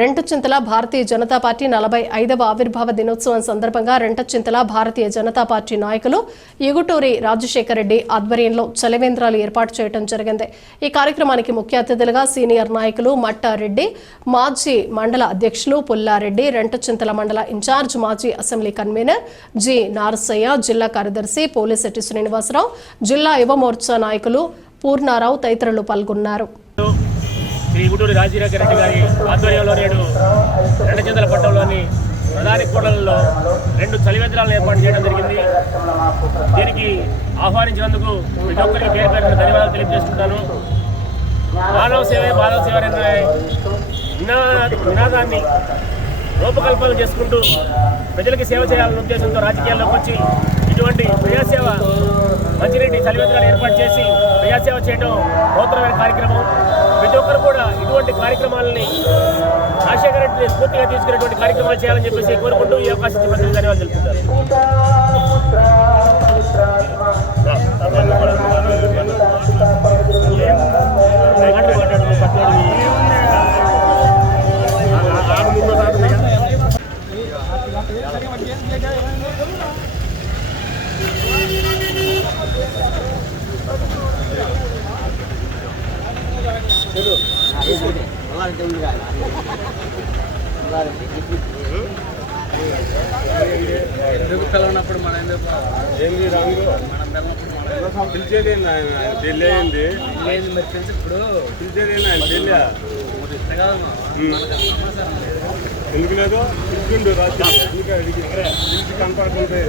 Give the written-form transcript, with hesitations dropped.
Rentachintala Bharatiya Janata party 45వ ఆవిర్భావ దినోత్సవం సందర్భంగా రెంటచింతల భారతీయ జనతా పార్టీ నాయకులు యుగుటూరి రాజశేఖర రెడ్డి ఆధ్వర్యంలో చలివేంద్రాలు ఏర్పాటు చేయడం జరిగింది. ఈ కార్యక్రమానికి ముఖ్య అతిథులుగా సీనియర్ నాయకులు మట్టారెడ్డి, మాజీ మండల అధ్యక్షులు పుల్లారెడ్డి, రెంటచింతల మండల ఇన్ఛార్జ్ మాజీ అసెంబ్లీ కన్వీనర్ జి నారసయ్య, జిల్లా కార్యదర్శి పోలిశెట్టి శ్రీనివాసరావు, జిల్లా యువ మోర్చా నాయకులు పూర్ణారావు తదితరులు పాల్గొన్నారు. శ్రీ గుటూరి రాజశేఖర రెడ్డి గారి ఆధ్వర్యంలో నేడు రెంటచింతల పట్టణంలోని ప్రధాని కూడలలో 2 చలివేంద్రాలను ఏర్పాటు చేయడం జరిగింది. దీనికి ఆహ్వానించినందుకు ప్రతి ఒక్కరికి పేరు పేరున ధన్యవాదాలు తెలియజేస్తుంటాను. మానవ సేవే మాధవ సేవ అనే నినాదాన్ని రూపకల్పన చేసుకుంటూ ప్రజలకి సేవ చేయాలనే ఉద్దేశంతో రాజకీయాల్లోకి వచ్చి ఇటువంటి ప్రజాసేవ మంచిరెడ్డి చలివేంద్రాలు ఏర్పాటు చేసి ప్రజాసేవ చేయడం నూతనమైన కార్యక్రమం. ప్రతి ఒక్కరు కూడా ఇటువంటి కార్యక్రమాలని రాజశేఖర రెడ్డిని స్ఫూర్తిగా తీసుకునేటువంటి కార్యక్రమాలు చేయాలని చెప్పేసి కోరుకుంటూ ఈ అవకాశం ఇచ్చి ధన్యవాదాలు తెలుపుతారు. పిల్లన్నప్పుడు మన ఏంది రంగు పిలిచేది పెళ్ళి అయింది మరి ఫ్రెండ్స్ ఇప్పుడు పిలిచేది ఎందుకు లేదు పిలిచిండు రాత్రి పిలిచి కనపడుతుంటే